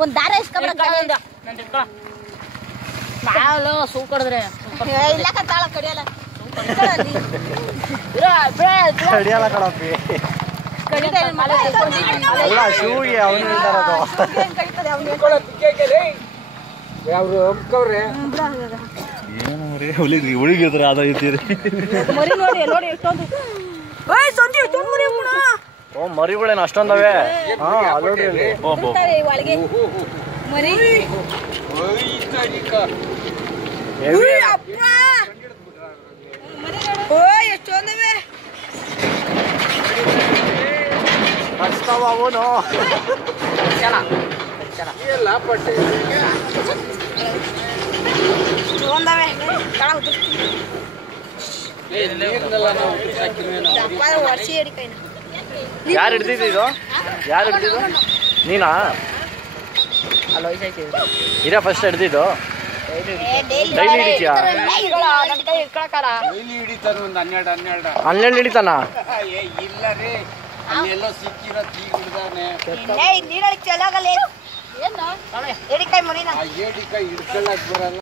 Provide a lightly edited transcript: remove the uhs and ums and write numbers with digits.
ಒಂದ್ ದಾರ ನಾವೆಲ್ಲ ಸೂ ಕಡಿದ್ರೆ ಇಲ್ಲ ತಾಳ ಕಡಿಯಲ್ಲ ಕಡಿಯಲ್ಲ ಕಡಪಿ ಅಲ್ಲ ಶೂಗೆ ಅವನು ಏನು ಹುಳಿಗಿದ್ರೆ ಅದ ಐತಿರಿ ಓ ಮರಿಗಳೇನು ಅಷ್ಟೊಂದವೆ ಹಚ್ತಾವ ಅವನು ಯಾರು ಹಿಡ್ದಿದ್ದು ಇದು ಯಾರು ಹಿಡ್ದಿದ್ದು ನೀನಾ ಇರ ಫಸ್ಟ್ ಹಿಡ್ದಿದ್ದು ಡೈಲಿ ಹಿಡಿತೀಯಾ 12 ಹಿಡಿತಾನ ಅಲ್ಲೆಲ್ಲೋ ಸಿಕ್ಕಿರೋ ತೀಗಿಡ್ದಾನೆ ನೀರಲ್ಲಿ ಚಲೋಗಲ್ಲ ಏನು ಏಡಿಕಾಯಿ ಹಿಡ್ಕೊಳ್ಳಕ್ ಬರಲ್ಲ.